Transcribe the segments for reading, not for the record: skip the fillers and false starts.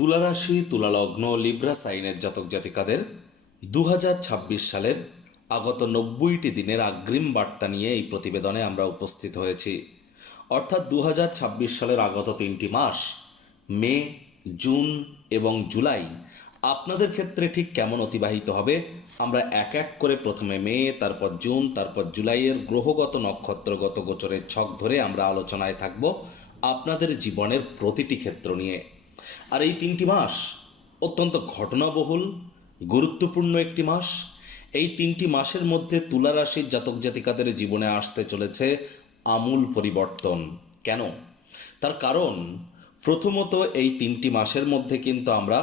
তুলা রাশি, তুলা লগ্ন, লিব্রা সাইনের জাতক জাতিকাদের 2026 সালের আগত 90টি দিনের অগ্রিম বার্তা নিয়ে এই প্রতিবেদনে আমরা উপস্থিত হয়েছি। অর্থাৎ 2026 সালের আগত 3টি মাস মে, জুন এবং জুলাই আপনাদের ক্ষেত্রে ঠিক কেমন অতিবাহিত হবে আমরা এক এক করে প্রথমে মে, তারপর জুন, তারপর জুলাইয়ের গ্রহগত নক্ষত্রগত গোচরের ছক ধরে আমরা আলোচনায় থাকব আপনাদের জীবনের প্রতিটি ক্ষেত্র নিয়ে। আর এই 3টি মাস অত্যন্ত ঘটনাবহুল, গুরুত্বপূর্ণ একটি মাস। এই 3টি মাসের মধ্যে তুলা রাশির জাতক জাতিকাদের জীবনে আসতে চলেছে আমূল পরিবর্তন। কেন? তার কারণ প্রথমত এই 3টি মাসের মধ্যে কিন্তু আমরা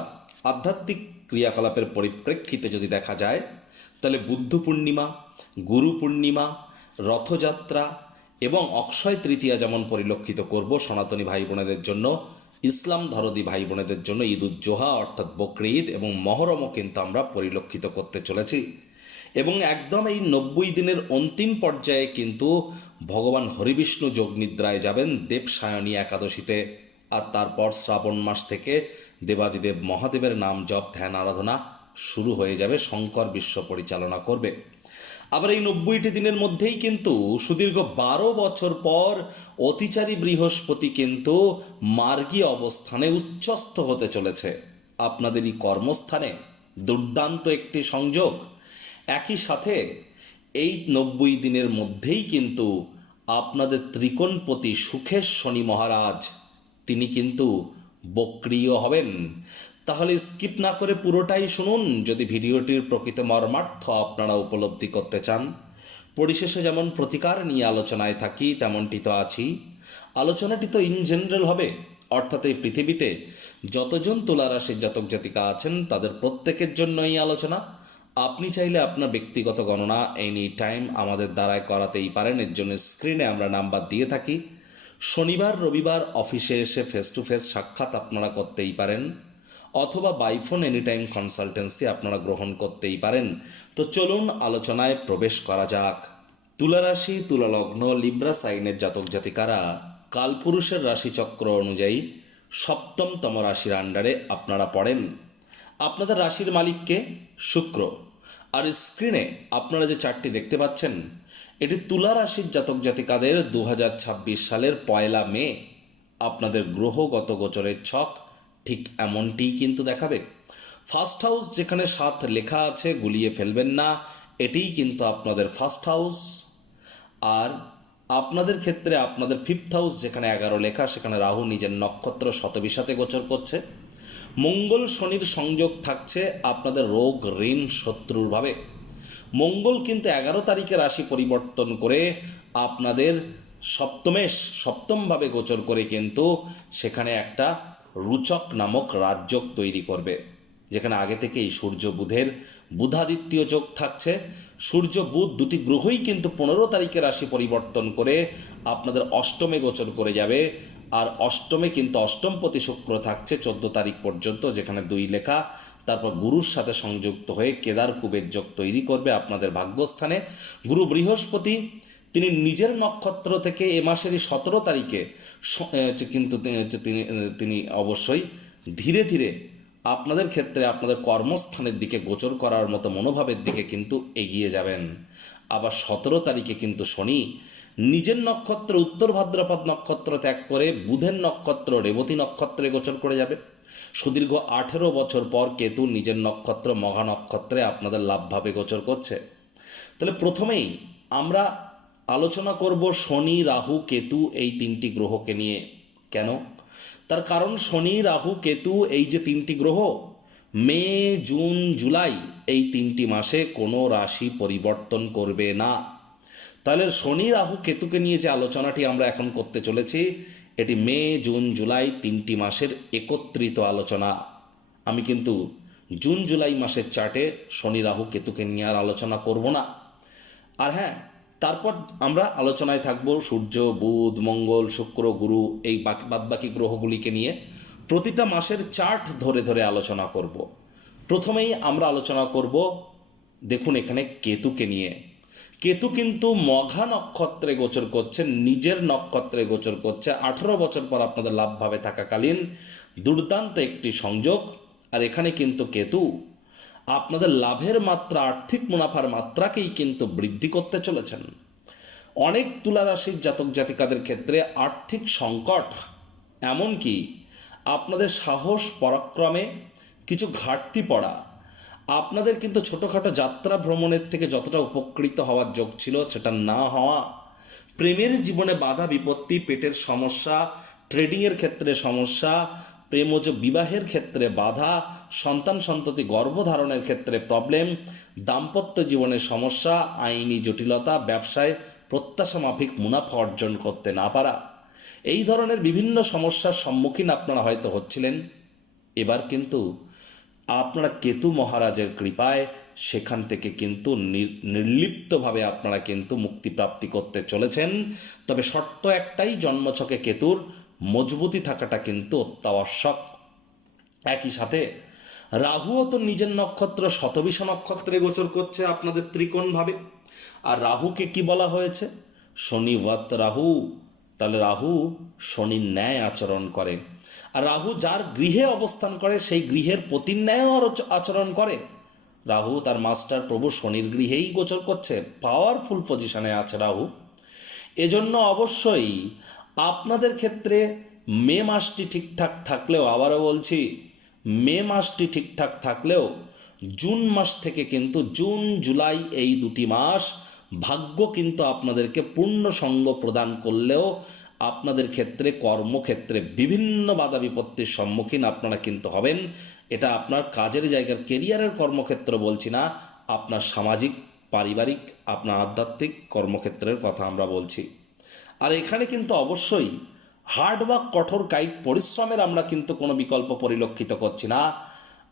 আধ্যাত্মিক ক্রিয়াকলাপের পরিপ্রেক্ষিতে যদি দেখা যায় তাহলে বুদ্ধ পূর্ণিমা, গুরু পূর্ণিমা, রথযাত্রা এবং অক্ষয় তৃতীয়া যেমন পরিলক্ষিত করব সনাতনী ভাই বোনেদের জন্য, ইসলাম ধর্মী ভাই বোনেদের জন্য ঈদ উজ জোহা অর্থাৎ বকরি ঈদ এবং মহরমও কিন্তু আমরা পরিলক্ষিত করতে চলেছি। এবং একদম এই 90 দিনের অন্তিম পর্যায়ে কিন্তু ভগবান হরিবিষ্ণু যোগনিদ্রায় যাবেন দেবসায়নী একাদশীতে। আর তারপর শ্রাবণ মাস থেকে দেবাদিদেব মহাদেবের নাম জপ ধ্যান আরাধনা শুরু হয়ে যাবে, শঙ্কর বিশ্ব পরিচালনা করবে। আবার এই 90টি দিনের মধ্যেই কিন্তু সুদীর্ঘ 12 বছর পর অতিচারী বৃহস্পতি কিন্তু মার্গী অবস্থানে উচ্চস্থ হতে চলেছে আপনাদেরই কর্মস্থানে। দুর্দান্ত একটি সংযোগ। একই সাথে এই 90 দিনের মধ্যেই কিন্তু আপনাদের ত্রিকোণপতি সুখের শনি মহারাজ তিনি কিন্তু বক্রিয় হবেন। তাহলে স্কিপ না করে পুরোটাই শুনুন যদি ভিডিওটির প্রকৃত মর্মার্থ আপনারা উপলব্ধি করতে চান। পরিশেষে যেমন প্রতিকার নিয়ে আলোচনায় থাকি তেমনটি তো আছি। আলোচনাটি তো ইন জেনারেল হবে, অর্থাৎ এই পৃথিবীতে যতজন তুলা রাশির জাতক জাতিকা আছেন তাদের প্রত্যেকের জন্য এই আলোচনা। আপনি চাইলে আপনার ব্যক্তিগত গণনা এনি টাইম আমাদের দ্বারায় করাতেই পারেন। এর জন্য স্ক্রিনে আমরা নাম্বার দিয়ে থাকি। শনিবার রবিবার অফিসে এসে ফেস টু ফেস সাক্ষাৎ আপনারা করতেই পারেন, অথবা বাইফোন এনি টাইম কনসালটেন্সি আপনারা গ্রহণ করতেই পারেন। তো চলুন আলোচনায় প্রবেশ করা যাক। তুলা রাশি, তুলা লগ্ন, লিব্রা সাইনের জাতক জাতিকারা কালপুরুষের রাশিচক্র অনুযায়ী সপ্তমতম রাশির আন্ডারে আপনারা পড়েন। আপনাদের রাশির মালিককে শুক্র। আর স্ক্রিনে আপনারা যে চার্টটি দেখতে পাচ্ছেন এটি তুলা রাশির জাতক জাতিকাদের 2026 সালের 1 মে আপনাদের গ্রহগত গোচরের ছক ঠিক এমনটিই কিন্তু দেখাবে। ফার্স্ট হাউস যেখানে 7 লেখা আছে গুলিয়ে ফেলবেন না, এটিই কিন্তু আপনাদের ফার্স্ট হাউস। আর আপনাদের ক্ষেত্রে আপনাদের ফিফথ হাউস যেখানে 11 লেখা সেখানে রাহু নিজের নক্ষত্র শতবিশাতে গোচর করছে। মঙ্গল শনির সংযোগ থাকছে আপনাদের রোগ ঋণ শত্রুর ভাবে। মঙ্গল কিন্তু 11 তারিখে রাশি পরিবর্তন করে আপনাদের সপ্তমভাবে গোচর করে কিন্তু সেখানে একটা রুচক নামক রাজযোগ তৈরি করবে, যেখানে আগে থেকেই সূর্য বুধের বুধাদিত্য যোগ থাকছে। সূর্য বুধ দুটি গ্রহই কিন্তু 15 তারিখে রাশি পরিবর্তন করে আপনাদের অষ্টমে গোচর করে যাবে। আর অষ্টমে কিন্তু অষ্টমপতি শুক্র থাকছে 14 তারিখ পর্যন্ত, যেখানে 2 লেখা। তারপর গুরুর সাথে সংযুক্ত হয়ে কেদার কুবের যোগ তৈরি করবে আপনাদের ভাগ্যস্থানে। গুরু বৃহস্পতি তিনি নিজের নক্ষত্র থেকে এ মাসেরই 17 তারিখে কিন্তু তিনি অবশ্যই ধীরে ধীরে আপনাদের ক্ষেত্রে আপনাদের কর্মস্থানের দিকে গোচর করার মতো মনোভাবের দিকে কিন্তু এগিয়ে যাবেন। আবার 17 তারিখে কিন্তু শনি নিজের নক্ষত্র উত্তর ভাদ্রপদ নক্ষত্র ত্যাগ করে বুধের নক্ষত্র রেবতী নক্ষত্রে গোচর করে যাবে। সুদীর্ঘ 18 বছর পর কেতু নিজের নক্ষত্র মঘা নক্ষত্রে আপনাদের লাভভাবে গোচর করছে। তাহলে প্রথমেই আমরা আলোচনা করব শনি, রাহু, কেতু এই 3টি গ্রহকে নিয়ে। কেন? তার কারণ শনি, রাহু, কেতু এই যে 3টি গ্রহ মে, জুন, জুলাই এই 3টি মাসে কোনো রাশি পরিবর্তন করবে না। তাহলে শনি, রাহু, কেতুকে নিয়ে যে আলোচনাটি আমরা এখন করতে চলেছি এটি মে, জুন, জুলাই 3টি মাসের একত্রিত আলোচনা। আমি কিন্তু জুন জুলাই মাসের চার্টে শনি, রাহু, কেতুকে নিয়ে আর আলোচনা করব না। আর হ্যাঁ, তারপর আমরা আলোচনায় থাকব সূর্য, বুধ, মঙ্গল, শুক্র, গুরু এই বাদবাকি গ্রহগুলিকে নিয়ে। প্রতিটা মাসের চার্ট ধরে ধরে আলোচনা করব। প্রথমেই আমরা আলোচনা করব, দেখুন এখানে কেতুকে নিয়ে। কেতু কিন্তু মঘা নক্ষত্রে গোচর করছে, নিজের নক্ষত্রে গোচর করছে। 18 বছর পর আপনাদের লাভভাবে থাকাকালীন দুর্দান্ত একটি সংযোগ। আর এখানে কিন্তু কেতু আপনাদের লাভের মাত্রা, আর্থিক মুনাফার মাত্রাকেই কিন্তু বৃদ্ধি করতে চলেছেন। অনেক তুলা রাশির জাতক জাতিকাদের ক্ষেত্রে আর্থিক সংকট, এমনকি আপনাদের সাহস পরাক্রমে কিছু ঘাটতি পড়া, আপনাদের কিন্তু ছোটোখাটো যাত্রা ভ্রমণের থেকে যতটা উপকৃত হওয়ার যোগ ছিল সেটা না হওয়া, প্রেমের জীবনে বাধা বিপত্তি, পেটের সমস্যা, ট্রেডিংয়ের ক্ষেত্রে সমস্যা, প্রেমজ বিবাহের ক্ষেত্রে বাধা, সন্তান সন্ততি গর্ভধারণের ক্ষেত্রে প্রবলেম, দাম্পত্য জীবনে সমস্যা, আইনি জটিলতা, ব্যবসায় প্রত্যাশা মাফিক মুনাফা অর্জন করতে না পারা, এই ধরনের বিভিন্ন সমস্যার সম্মুখীন আপনারা হয়তো হচ্ছিলেন। এবার কিন্তু আপনারা কেতু মহারাজের কৃপায় সেখান থেকে কিন্তু নির্লিপ্তভাবে আপনারা কিন্তু মুক্তিপ্রাপ্তি করতে চলেছেন। তবে শর্ত একটাই, জন্মছকে কেতুর মজবুতি থাকাটা কিন্তু অত্যাবশ্যক। একই সাথে রাহুও তো নিজের নক্ষত্র শতবিষা নক্ষত্রে গোচর করছে আপনাদের ত্রিকোণভাবে। আর রাহুকে কি বলা হয়েছে? শনিবৎ রাহু। তাহলে রাহু শনির ন্যায় আচরণ করে। আর রাহু যার গৃহে অবস্থান করে সেই গৃহের পতির ন্যায়ও আচরণ করে। রাহু তার মাস্টার প্রভু শনির গৃহেই গোচর করছে, পাওয়ারফুল পজিশনে আছে রাহু। এজন্য অবশ্যই আপনাদের ক্ষেত্রে মে মাসটি ঠিকঠাক থাকলেও, আবারও বলছি, মে মাসটি ঠিকঠাক থাকলেও জুন মাস থেকে কিন্তু জুন জুলাই এই দুটি মাস ভাগ্য কিন্তু আপনাদেরকে পূর্ণ সঙ্গ প্রদান করলেও আপনাদের ক্ষেত্রে কর্মক্ষেত্রে বিভিন্ন বাধা বিপত্তির সম্মুখীন আপনারা কিন্তু হবেন। এটা আপনার কাজের জায়গার কেরিয়ারের কর্মক্ষেত্র বলছি না, আপনার সামাজিক, পারিবারিক, আপনার আধ্যাত্মিক কর্মক্ষেত্রের কথা আমরা বলছি। আর এখানে কিন্তু অবশ্যই হার্ডওয়ার্ক, কঠোর কায়িক পরিশ্রমের আমরা কিন্তু কোনো বিকল্প পরিলক্ষিত করছি না।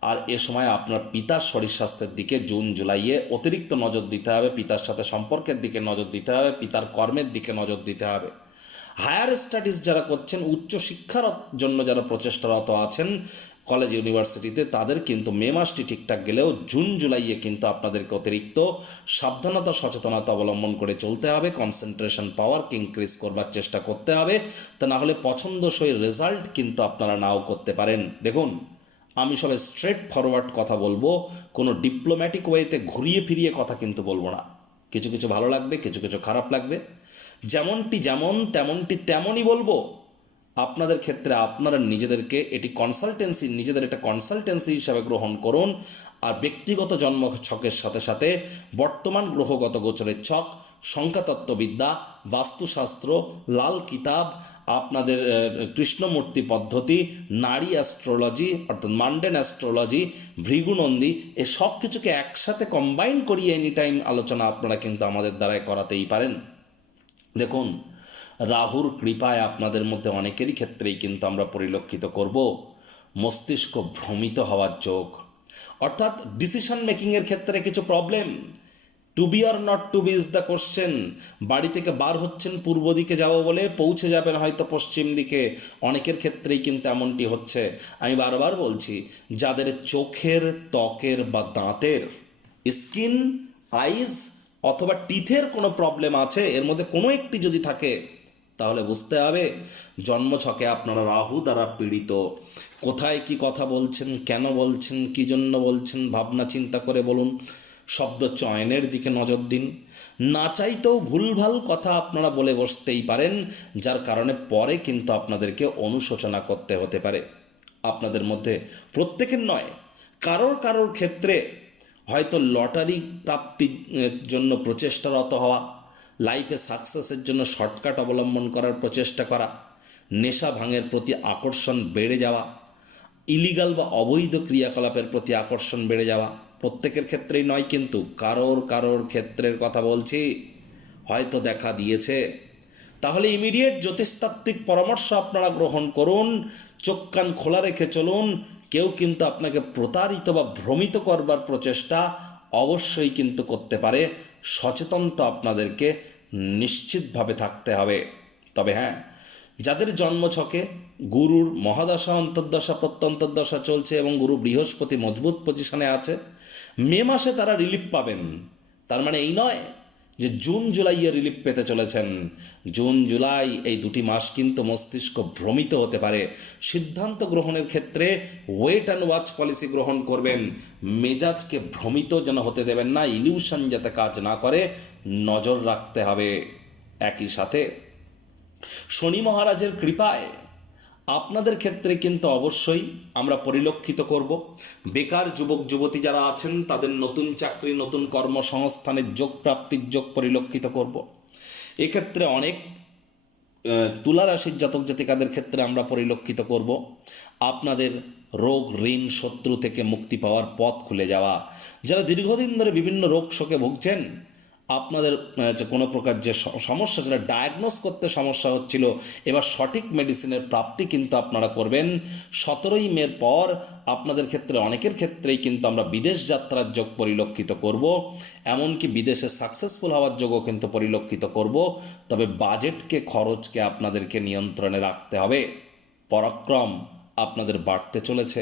আর এ সময় আপনার পিতার শরীর স্বাস্থ্যের দিকে জুন জুলাইয়ে অতিরিক্ত নজর দিতে হবে, পিতার সাথে সম্পর্কের দিকে নজর দিতে হবে, পিতার কর্মের দিকে নজর দিতে হবে। হায়ার স্টাডিজ যারা করছেন, উচ্চশিক্ষার জন্য যারা প্রচেষ্টারত আছেন কলেজ ইউনিভার্সিটিতে, তাদের কিন্তু মে মাসটি ঠিকঠাক গেলেও জুন জুলাইয়ে কিন্তু আপনাদেরকে অতিরিক্ত সাবধানতা সচেতনতা অবলম্বন করে চলতে হবে। কনসেন্ট্রেশন পাওয়ারকে ইনক্রিজ করবার চেষ্টা করতে হবে, তা না হলে পছন্দসই রেজাল্ট কিন্তু আপনারা নাও করতে পারেন। দেখুন, আমি সবাই স্ট্রেট ফরওয়ার্ড কথা বলবো, কোনো ডিপ্লোম্যাটিক ওয়েতে ঘুরিয়ে ফিরিয়ে কথা কিন্তু বলবো না। কিছু কিছু ভালো লাগবে, কিছু কিছু খারাপ লাগবে, যেমনটি যেমন তেমনটি তেমনই বলবো। আপনাদের ক্ষেত্রে আপনারা নিজেদেরকে এটি কনসালটেন্সি, নিজেদের এটা কনসালটেন্সি হিসাবে গ্রহণ করুন। আর ব্যক্তিগত জন্ম ছকের সাথে সাথে বর্তমান গ্রহগত গোচরের ছক, সংখ্যাতত্ত্ববিদ্যা, বাস্তুশাস্ত্র, লাল কিতাব, আপনাদের কৃষ্ণমূর্তি পদ্ধতি, নারী অ্যাস্ট্রোলজি অর্থাৎ মান্ডেন অ্যাস্ট্রোলজি, ভৃগুনন্দী, এ সব কিছুকে একসাথে কম্বাইন করিয়ে এনি টাইম আলোচনা আপনারা কিন্তু আমাদের দ্বারাই করাতেই পারেন। দেখুন, রাহুর কৃপায় আপনাদের মধ্যে অনেকেরই ক্ষেত্রেই কিন্তু আমরা পরিলক্ষিত করব মস্তিষ্ক ভ্রমিত হওয়ার যোগ, অর্থাৎ ডিসিশন মেকিংয়ের ক্ষেত্রে কিছু problem. To be or not to be is the question. বাড়ি থেকে বার হচ্ছেন পূর্ব দিকে যাব বলে, পৌঁছে যাবেন হয়তো পশ্চিম দিকে। অনেকের ক্ষেত্রেই কিন্তু এমনটি হচ্ছে। আমি বারবার বলছি, যাদের চোখের, ত্বকের বা দাঁতের, স্কিন, আইজ অথবা টিথের কোনো প্রবলেম আছে, এর মধ্যে কোনো একটি যদি থাকে, তাহলে বুঝতে হবে জন্মছকে আপনারা রাহু দ্বারা পীড়িত। কোথায় কি কথা বলছেন, কেন বলছেন, কী জন্য বলছেন, ভাবনা চিন্তা করে বলুন। শব্দ চয়নের দিকে নজর দিন। না চাইতেও ভুলভাল কথা আপনারা বলে বসতেই পারেন, যার কারণে পরে কিন্তু আপনাদেরকে অনুশোচনা করতে হতে পারে। আপনাদের মধ্যে প্রত্যেকের নয়, কারোর কারোর ক্ষেত্রে হয়তো লটারি প্রাপ্তির জন্য প্রচেষ্টারত হওয়া, লাইফে সাকসেসের জন্য শর্টকাট অবলম্বন করার প্রচেষ্টা করা, নেশা ভাঙের প্রতি আকর্ষণ বেড়ে যাওয়া, ইলিগাল বা অবৈধ ক্রিয়াকলাপের প্রতি আকর্ষণ বেড়ে যাওয়া, প্রত্যেকের ক্ষেত্রেই নয় কিন্তু কারোর কারোর ক্ষেত্রের কথা বলছি, হয়তো দেখা দিয়েছে। তাহলে ইমিডিয়েট জ্যোতিষতাত্ত্বিক পরামর্শ আপনারা গ্রহণ করুন, চোখ কান খোলা রেখে চলুন। কেউ কিন্তু আপনাকে প্রতারিত বা ভ্রমিত করবার প্রচেষ্টা অবশ্যই কিন্তু করতে পারে। সচেতন তো আপনাদেরকে নিশ্চিতভাবে থাকতে হবে। তবে হ্যাঁ, যাদের জন্মছকে গুরুর মহাদশা, অন্তর্দশা, প্রত্যন্তর্দশা চলছে এবং গুরু বৃহস্পতি মজবুত পজিশনে আছে, মে মাসে তারা রিলিফ পাবেন। তার মানে এই নয় যে জুন জুলাইয়ে রিলিফ পেতে চলেছেন। জুন জুলাই এই দুটি মাস কিন্তু মস্তিষ্ক ভ্রমিত হতে পারে। সিদ্ধান্ত গ্রহণের ক্ষেত্রে ওয়েট অ্যান্ড ওয়াচ পলিসি গ্রহণ করবেন। মেজাজকে ভ্রমিত যেন হতে দেবেন না, ইলিউশন যাতে কাজ না করে নজর রাখতে হবে। একই সাথে শনি মহারাজের কৃপায় আপনাদের ক্ষেত্রে কিন্তু অবশ্যই আমরা পরিলক্ষিত করব বেকার যুবক যুবতী যারা আছেন তাদের নতুন চাকরি, নতুন কর্মসংস্থানের যোগ প্রাপ্তির যোগ পরিলক্ষিত করব। এক্ষেত্রে অনেক তুলা রাশির জাতক জাতিকাদের ক্ষেত্রে আমরা পরিলক্ষিত করব আপনাদের রোগ, ঋণ, শত্রু থেকে মুক্তি পাওয়ার পথ খুলে যাওয়া। যারা দীর্ঘদিন ধরে বিভিন্ন রোগ শোকে ভুগছেন, আপনাদের কোনো প্রকার যে সমস্যা ছিল, ডায়াগনোস করতে সমস্যা হচ্ছিল, এবার সঠিক মেডিসিনের প্রাপ্তি কিন্তু আপনারা করবেন। 17ই মের পর আপনাদের ক্ষেত্রে অনেকের ক্ষেত্রেই কিন্তু আমরা বিদেশ যাত্রার যোগ পরিলক্ষিত করব, এমনকি বিদেশে সাকসেসফুল হওয়ার যোগও কিন্তু পরিলক্ষিত করব। তবে বাজেটকে, খরচকে আপনাদেরকে নিয়ন্ত্রণে রাখতে হবে। পরাক্রম আপনাদের বাড়তে চলেছে।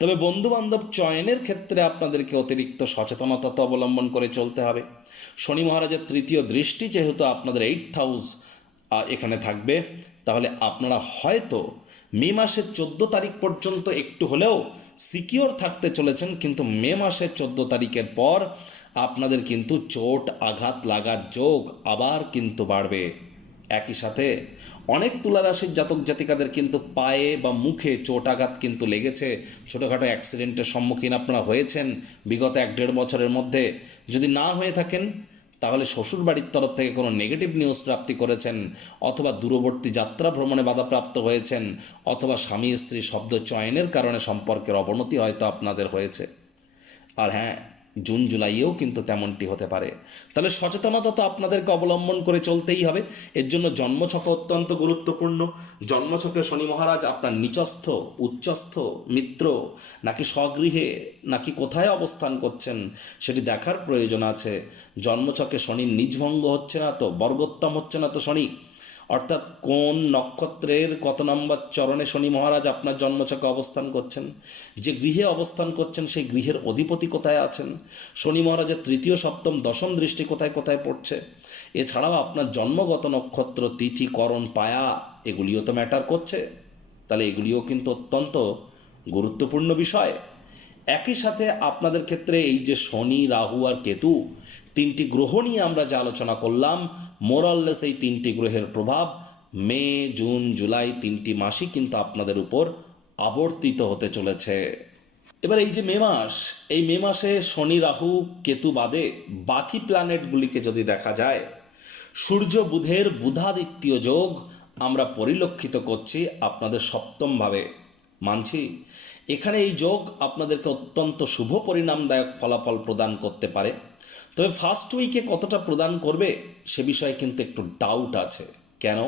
তবে বন্ধুবান্ধব চয়নের ক্ষেত্রে আপনাদেরকে অতিরিক্ত সচেতনতা তো অবলম্বন করে চলতে হবে। শনি মহারাজের তৃতীয় দৃষ্টি যেহেতু আপনাদের 8th হাউস এখানে থাকবে, তাহলে আপনারা হয়তো মে মাসের 14 তারিখ পর্যন্ত একটু হলেও সিকিওর থাকতে চলেছেন, কিন্তু মে মাসের 14 তারিখের পর আপনাদের কিন্তু চোট আঘাত লাগার যোগ আবার কিন্তু বাড়বে। একই সাথে অনেক তুলা রাশির জাতক জাতিকাদের কিন্তু পায়ে বা মুখে চোট আঘাত কিন্তু লেগেছে। ছোটোখাটো অ্যাক্সিডেন্টের সম্মুখীন আপনারা হয়েছেন বিগত 1-1.5 বছরের মধ্যে। যদি না হয়ে থাকেন তাহলে শ্বশুর বাড়ির তরফ থেকে কোনো নেগেটিভ নিউজ প্রাপ্তি করেছেন, অথবা দূরবর্তী যাত্রা ভ্রমণে বাধাপ্রাপ্ত হয়েছেন, অথবা স্বামী স্ত্রী শব্দ চয়নের কারণে সম্পর্কের অবনতি হয়তো আপনাদের হয়েছে। আর হ্যাঁ, জুন জুলাইয়েও কিন্তু তেমনটি হতে পারে। তাহলে সচেতনতা তো আপনাদেরকে অবলম্বন করে চলতেই হবে। এর জন্য জন্মছক অত্যন্ত গুরুত্বপূর্ণ। জন্মছকে শনি মহারাজ আপনার নিচস্থ, উচ্চস্থ, মিত্র, নাকি স্বগৃহে, নাকি কোথায় অবস্থান করছেন সেটি দেখার প্রয়োজন আছে। জন্মছকে শনির নিজভঙ্গ হচ্ছে না তো, বর্গোত্তম হচ্ছে না তো শনি, অর্থাৎ কোন নক্ষত্রের কত নম্বর চরণে শনি মহারাজ আপনার জন্মছকে অবস্থান করছেন, যে গৃহে অবস্থান করছেন সেই গৃহের অধিপতি কোথায় আছেন, শনি মহারাজের তৃতীয়, সপ্তম, দশম দৃষ্টি কোথায় কোথায় পড়ছে, এছাড়াও আপনার জন্মগত নক্ষত্র, তিথি, করণ, পায়া, এগুলিও তো ম্যাটার করছে। তাহলে এগুলিও কিন্তু অত্যন্ত গুরুত্বপূর্ণ বিষয়। একই সাথে আপনাদের ক্ষেত্রে এই যে শনি, রাহু আর কেতু, তিনটি গ্রহ নিয়ে আমরা যে আলোচনা করলাম, মোরাললেস এই তিনটি গ্রহের প্রভাব মে, জুন, জুলাই 3টি মাসই কিন্তু আপনাদের উপর আবর্তিত হতে চলেছে। এবার এই যে মে মাস, এই মে মাসে শনি, রাহু, কেতু বাদে বাকি প্ল্যানেটগুলিকে যদি দেখা যায়, সূর্য বুধের বুধাদিত্য যোগ আমরা পরিলক্ষিত করছি আপনাদের সপ্তমভাবে। মানছি এখানে এই যোগ আপনাদেরকে অত্যন্ত শুভ পরিণামদায়ক ফলাফল প্রদান করতে পারে। তবে ফার্স্ট উইকে কতটা প্রদান করবে সে বিষয়ে কিন্তু একটু ডাউট আছে। কেন?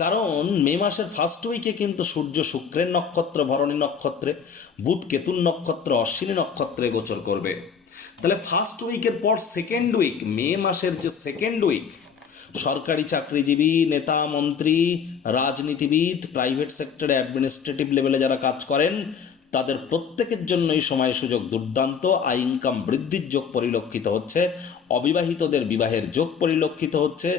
কারণ মে মাসের ফার্স্ট উইকে কিন্তু সূর্য শুক্রের নক্ষত্র ভরণী নক্ষত্রে, বুধ কেতুর নক্ষত্র অশ্বিনী নক্ষত্রে গোচর করবে। তাহলে ফার্স্ট উইকের পর সেকেন্ড উইক, মে মাসের যে সেকেন্ড উইক, সরকারি চাকরিজীবী, নেতা, মন্ত্রী, রাজনীতিবিদ, প্রাইভেট সেক্টরে অ্যাডমিনিস্ট্রেটিভ লেভেলে যারা কাজ করেন, তাদের প্রত্যেকের জন্য এই সময় সুযোগ দুর্দান্ত। আয় ইনকাম বৃদ্ধির যোগ পরিলক্ষিত হচ্ছে। অবিবাহিতদের বিবাহের যোগ পরিলক্ষিত হচ্ছে।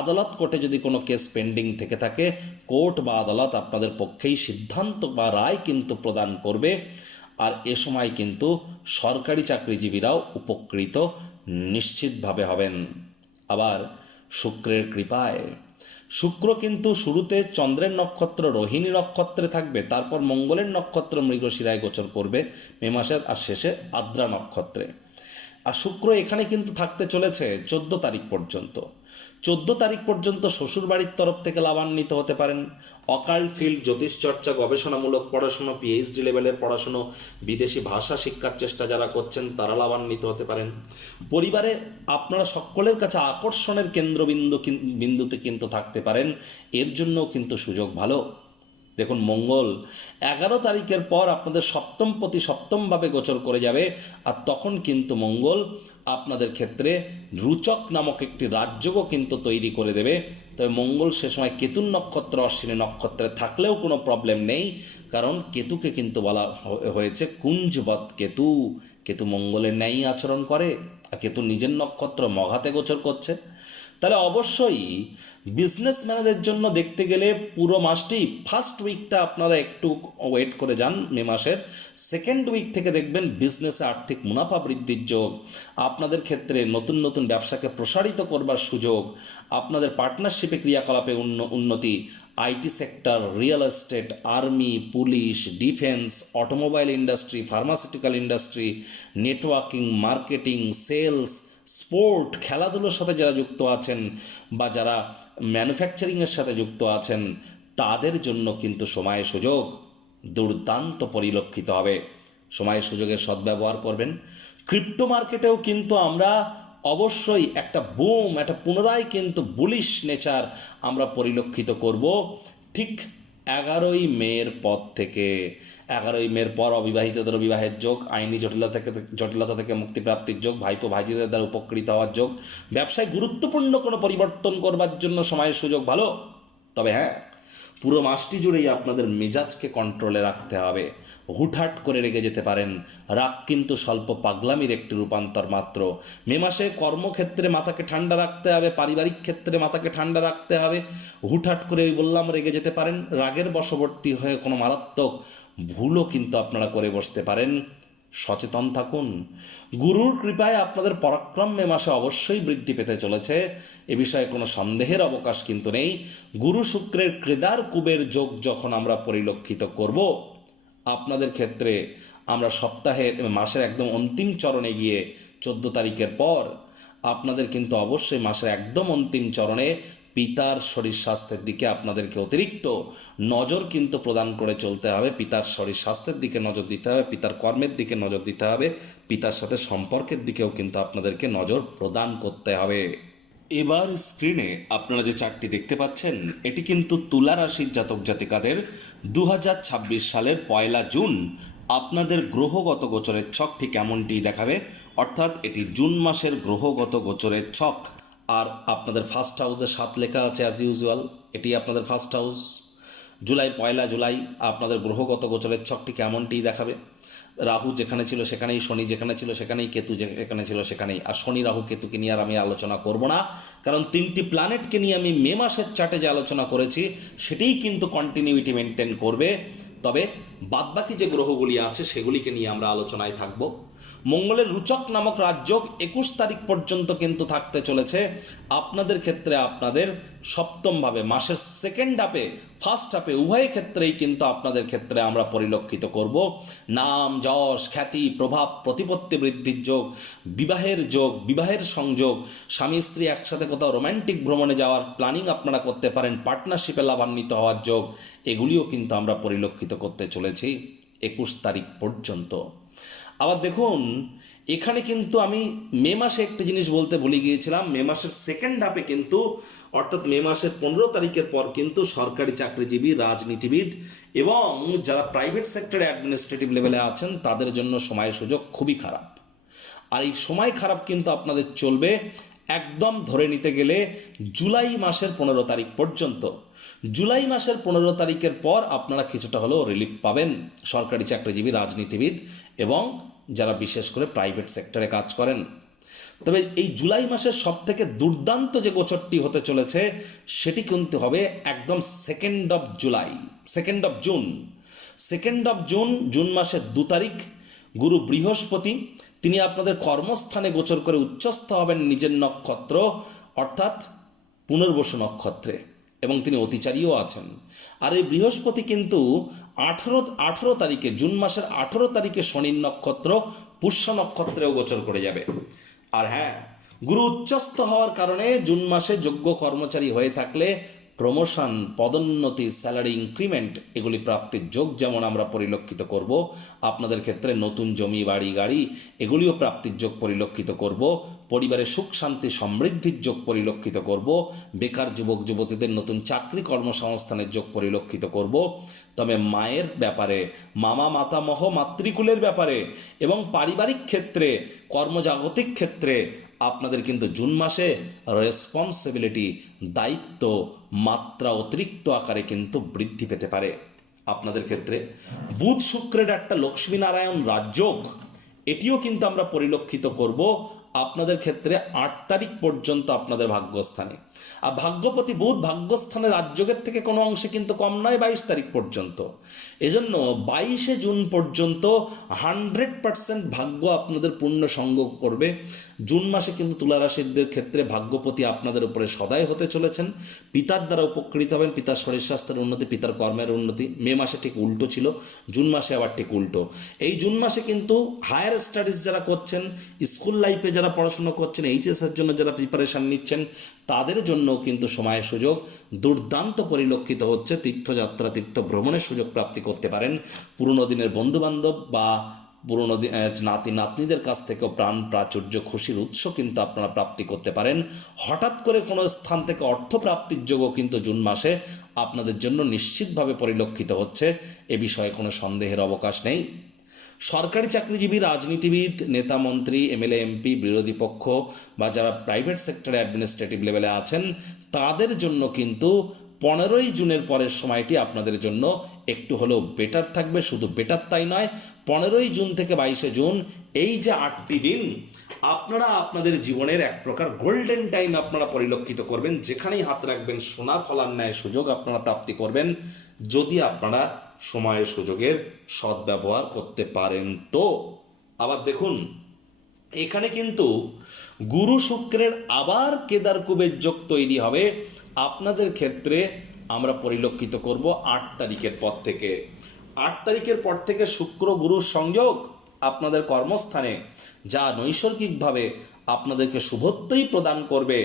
আদালত কোর্টে যদি কোনো কেস পেন্ডিং থেকে থাকে, কোর্ট বা আদালত আপনাদের পক্ষেই সিদ্ধান্ত বা রায় কিন্তু প্রদান করবে। আর এ সময় কিন্তু সরকারি চাকরিজীবীরাও উপকৃত নিশ্চিতভাবে হবেন। আবার শুক্রের কৃপায় শুক্র কিন্তু শুরুতে চন্দ্রের নক্ষত্র রোহিণী নক্ষত্রে থাকবে, তারপর মঙ্গলের নক্ষত্র মৃগশিরায় গোচর করবে মে মাসের, আর শেষে আদ্রা নক্ষত্রে। আর শুক্র এখানে কিন্তু থাকতে চলেছে 14 তারিখ পর্যন্ত। 14 তারিখ পর্যন্ত শ্বশুরবাড়ির তরফ থেকে লাভান্বিত হতে পারেন। অকাল্ট ফিল্ড, জ্যোতিষচর্চা, গবেষণামূলক পড়াশুনো, পিএইচডি লেভেলের পড়াশুনো, বিদেশি ভাষা শিক্ষার চেষ্টা যারা করছেন তারা লাভান্বিত হতে পারেন। পরিবারে আপনারা সকলের কাছে আকর্ষণের বিন্দুতে কিন্তু থাকতে পারেন, এর জন্যও কিন্তু সুযোগ ভালো। দেখুন, মঙ্গল 11 তারিখের পর আপনাদের সপ্তমপতি সপ্তমভাবে গোচর করে যাবে, আর তখন কিন্তু মঙ্গল আপনাদের ক্ষেত্রে রুচক নামক একটি রাজযোগও কিন্তু তৈরি করে দেবে। তবে মঙ্গল সে সময় কেতুর নক্ষত্র অশ্বিনী নক্ষত্রে থাকলেও কোনো প্রবলেম নেই, কারণ কেতুকে কিন্তু বলা হয়েছে কুঞ্জবৎ কেতু। কেতু মঙ্গলের ন্যায়ই আচরণ করে, আর কেতু নিজের নক্ষত্র মঘাতে গোচর করছে। তাহলে অবশ্যই বিজনেসম্যানদের জন্য দেখতে গেলে পুরো মাসটি ফার্স্ট উইকটা আপনারা একটু ওয়েট করে যান, মে মাসের সেকেন্ড উইক থেকে দেখবেন বিজনেসে আর্থিক মুনাফা বৃদ্ধির যোগ, আপনাদের ক্ষেত্রে নতুন নতুন ব্যবসাকে প্রসারিত করবার সুযোগ, আপনাদের পার্টনারশিপে ক্রিয়াকলাপে উন্নতি, IT sector, real estate, army, police, defence, automobile industry, pharmaceutical industry, networking, marketing, sales, sport, খেলাধুলোর সাথে যারা যুক্ত আছেন বা যারা ম্যানুফ্যাকচারিংয়ের সাথে যুক্ত আছেন তাদের জন্য কিন্তু সময় সুযোগ দুর্দান্ত পরিলক্ষিত হবে। সময় সুযোগের সদ্ব্যবহার করবেন। ক্রিপ্টো মার্কেটেও কিন্তু আমরা অবশ্যই একটা বুম, একটা পুনরায় কিন্তু বুলিশ নেচার আমরা পরিলক্ষিত করব ঠিক 11ই মের পর থেকে। 11ই মের পর অবিবাহিতদের বিবাহের যোগ, আইনি জটিলতা থেকে মুক্তিপ্রাপ্তির যোগ, ভাইপো ভাইজিদের দ্বারা উপকৃত হওয়ার যোগ, ব্যবসায় গুরুত্বপূর্ণ কোনো পরিবর্তন করবার জন্য সময়ের সুযোগ ভালো। তবে হ্যাঁ, পুরো মাসটি জুড়েই আপনাদের মেজাজকে কন্ট্রোলে রাখতে হবে। হুটহাট করে রেগে যেতে পারেন, রাগ কিন্তু স্বল্প পাগলামির একটি রূপান্তর মাত্র। মে মাসে কর্মক্ষেত্রে মাথাকে ঠান্ডা রাখতে হবে, পারিবারিক ক্ষেত্রে মাথাকে ঠান্ডা রাখতে হবে। হুটহাট করে ওই বললাম রেগে যেতে পারেন, রাগের বশবর্তী হয়ে কোনো মারাত্মক ভুলও কিন্তু আপনারা করে বসতে পারেন। সচেতন থাকুন। গুরুর কৃপায় আপনাদের পরাক্রম মে মাসে অবশ্যই বৃদ্ধি পেতে চলেছে, এ বিষয়ে কোনো সন্দেহের অবকাশ কিন্তু নেই। গুরু শুক্রের কেদার কুবের যোগ যখন আমরা পরিলক্ষিত করব আপনাদের ক্ষেত্রে, আমরা সপ্তাহের মাসের একদম অন্তিম চরণে গিয়ে 14 তারিখের পর আপনাদের কিন্তু অবশ্যই মাসের একদম অন্তিম চরণে পিতার শরীর স্বাস্থ্যের দিকে আপনাদেরকে অতিরিক্ত নজর কিন্তু প্রদান করে চলতে হবে। পিতার শরীর স্বাস্থ্যের দিকে নজর দিতে হবে, পিতার কর্মের দিকে নজর দিতে হবে, পিতার সাথে সম্পর্কের দিকেও কিন্তু আপনাদেরকে নজর প্রদান করতে হবে। এবার স্ক্রিনে আপনারা যে চার্টটি দেখতে পাচ্ছেন এটি কিন্তু তুলা রাশির জাতক জাতিকাদের 2026 সালের 1 জুন আপনাদের গ্রহগত গোচরের ছক ঠিক এমনটি দেখাবে। অর্থাৎ এটি জুন মাসের গ্রহগত গোচরের ছক। আর আপনাদের ফার্স্ট হাউসে 7 লেখা আছে অ্যাজ ইউজুয়াল, এটি আপনাদের ফার্স্ট হাউস। জুলাই 1 জুলাই আপনাদের গ্রহগত গোচরের ছকটি কেমনটি দেখাবে। রাহু যেখানে ছিল সেখানেই, শনি যেখানে ছিল সেখানেই, কেতু যেখানে ছিল সেখানেই। আর শনি রাহু কেতুকে নিয়ে আর আমি আলোচনা করব না, কারণ 3টি প্ল্যানেটকে নিয়ে আমি মে মাসের চার্টে যে আলোচনা করেছি সেটাই কিন্তু কন্টিনিউইটি মেনটেন করবে। তবে বাদবাকি যে গ্রহগুলি আছে সেগুলিকে নিয়ে আমরা আলোচনায় থাকব। মঙ্গলের রুচক নামক রাজযোগ 21 তারিখ পর্যন্ত কিন্তু থাকতে চলেছে আপনাদের ক্ষেত্রে। আপনাদের সপ্তমভাবে মাসের সেকেন্ড হাফে, ফার্স্ট হাফে উভয় ক্ষেত্রেই কিন্তু আপনাদের ক্ষেত্রে আমরা পরিলক্ষিত করব নাম, যশ, খ্যাতি, প্রভাব, প্রতিপত্তি বৃদ্ধির যোগ, বিবাহের যোগ, বিবাহের সংযোগ, স্বামী স্ত্রী একসাথে কোথাও রোম্যান্টিক ভ্রমণে যাওয়ার প্ল্যানিং আপনারা করতে পারেন, পার্টনারশিপে লাভান্বিত হওয়ার যোগ, এগুলিও কিন্তু আমরা পরিলক্ষিত করতে চলেছি 21 তারিখ পর্যন্ত। আবার দেখুন, এখানে কিন্তু আমি মে মাসে একটি জিনিস বলতে ভুলে গিয়েছিলাম। মে মাসের সেকেন্ড হাফে কিন্তু, অর্থাৎ মে মাসের 15 তারিখের পর কিন্তু সরকারি চাকরিজীবী, রাজনীতিবিদ এবং যারা প্রাইভেট সেক্টরে অ্যাডমিনিস্ট্রেটিভ লেভেলে আছেন তাদের জন্য সময় সুযোগ খুবই খারাপ। আর এই সময় খারাপ কিন্তু আপনাদের চলবে একদম ধরে নিতে গেলে জুলাই মাসের 15 তারিখ পর্যন্ত। জুলাই মাসের 15 তারিখের পর আপনারা কিছুটা হলেও রিলিফ পাবেন, সরকারি চাকরিজীবী, রাজনীতিবিদ এবং যারা বিশেষ করে প্রাইভেট সেক্টরে কাজ করেন। তবে এই জুলাই মাসের সবথেকে দুর্দান্ত যে গোচরটি হতে চলেছে সেটি কিন্তু হবে একদম সেকেন্ড অফ জুন। জুন মাসের 2 তারিখ গুরু বৃহস্পতি তিনি আপনাদের কর্মস্থানে গোচর করে উচ্চস্থ হবেন নিজের নক্ষত্র অর্থাৎ পুনর্বসু নক্ষত্রে, এবং তিনি অতিচারীও আছেন। আর এই বৃহস্পতি কিন্তু 18 তারিখে, জুন মাসের 18 তারিখে শনির নক্ষত্র পুষ্য নক্ষত্রেও গোচর করে যাবে। আর হ্যাঁ, গুরু উচ্চস্থ হওয়ার কারণে জুন মাসে যোগ্য কর্মচারী হয়ে থাকলে প্রমোশন, পদোন্নতি, স্যালারি ইনক্রিমেন্ট এগুলি প্রাপ্তির যোগ যেমন আমরা পরিলক্ষিত করব, আপনাদের ক্ষেত্রে নতুন জমি, বাড়ি, গাড়ি এগুলিও প্রাপ্তির যোগ পরিলক্ষিত করব। পরিবারে সুখ, শান্তি, সমৃদ্ধির যোগ পরিলক্ষিত করব। বেকার যুবক যুবতীদের নতুন চাকরি, কর্মসংস্থানের যোগ পরিলক্ষিত করব। তবে মায়ের ব্যাপারে, মামা মাতামহ মাতৃকুলের ব্যাপারে এবং পারিবারিক ক্ষেত্রে, কর্মজাগতিক ক্ষেত্রে আপনাদের কিন্তু জুন মাসে রেসপন্সিবিলিটি, দায়িত্ব মাত্রা অতিরিক্ত আকারে কিন্তু বৃদ্ধি পেতে পারে আপনাদের ক্ষেত্রে। বুধ শুক্রের একটা লক্ষ্মীনারায়ণ রাজযোগ, এটিও কিন্তু আমরা পরিলক্ষিত করব আপনাদের ক্ষেত্রে 8 তারিখ পর্যন্ত আপনাদের ভাগ্যস্থানে। আর ভাগ্যপতি বুধ ভাগ্যস্থানে রাজযোগের থেকে কোনো অংশে কিন্তু কম নয় 22 তারিখ পর্যন্ত। এজন্য 22শে জুন পর্যন্ত 100% ভাগ্য আপনাদের পূর্ণ সঙ্গ করবে। জুন মাসে কিন্তু তুলা রাশিদের ক্ষেত্রে ভাগ্যপতি আপনাদের উপরে সদয় হতে চলেছেন। পিতার দ্বারা উপকৃত হবেন, পিতার শরীর স্বাস্থ্যের উন্নতি, পিতার কর্মের উন্নতি। মে মাসে ঠিক উল্টো ছিল, জুন মাসে আবার ঠিক উল্টো। এই জুন মাসে কিন্তু হায়ার স্টাডিজ যারা করছেন, স্কুল লাইফে যারা পড়াশোনা করছেন, এইচএসের জন্য যারা প্রিপারেশান নিচ্ছেন, তাদের জন্য কিন্তু সময় সুযোগ দুর্দান্ত পরিলক্ষিত হচ্ছে। তীর্থযাত্রা, তীর্থ ভ্রমণের সুযোগ প্রাপ্তি করতে পারেন। পুরনো দিনের বন্ধুবান্ধব বা পুরনো নাতি নাতনিদের কাছ থেকেও প্রাণ প্রাচুর্য খুশির উৎস কিন্তু আপনারা প্রাপ্তি করতে পারেন। হঠাৎ করে কোনো স্থান থেকে অর্থ প্রাপ্তির যোগও কিন্তু জুন মাসে আপনাদের জন্য নিশ্চিতভাবে পরিলক্ষিত হচ্ছে, এ বিষয়ে কোনো সন্দেহের অবকাশ নেই। সরকারি চাকরিজীবী, রাজনীতিবিদ, নেতা মন্ত্রী, এমএলএ এমপি, বিরোধী পক্ষ বা যারা প্রাইভেট সেক্টরে অ্যাডমিনিস্ট্রেটিভ লেভেলে আছেন, তাদের জন্য কিন্তু 15ই জুনের পরের সময়টি আপনাদের জন্য একটু হলেও বেটার থাকবে। শুধু বেটার তাই নয়, 15ই জুন থেকে 22শে জুন এই যে 8টি দিন আপনারা আপনাদের জীবনের এক প্রকার গোল্ডেন টাইম আপনারা পরিলক্ষিত করবেন। যেখানেই হাত রাখবেন সোনা ফলার ন্যায় সুযোগ আপনারা প্রাপ্তি করবেন, যদি আপনারা সময়ের সুযোগের সদ্ব্যবহার করতে পারেন। তো আবার দেখুন, এখানে কিন্তু গুরু শুক্রের আবার কেদার কুবের যোগ তৈরি হবে আপনাদের ক্ষেত্রে। আমরা পরিলক্ষিত করব 8 তারিখের পর থেকে। 8 তারিখের পর থেকে শুক্র গুরুর সংযোগ আপনাদের কর্মস্থানে, যা নৈসর্গিকভাবে আপনাদেরকে শুভত্বই প্রদান করবে।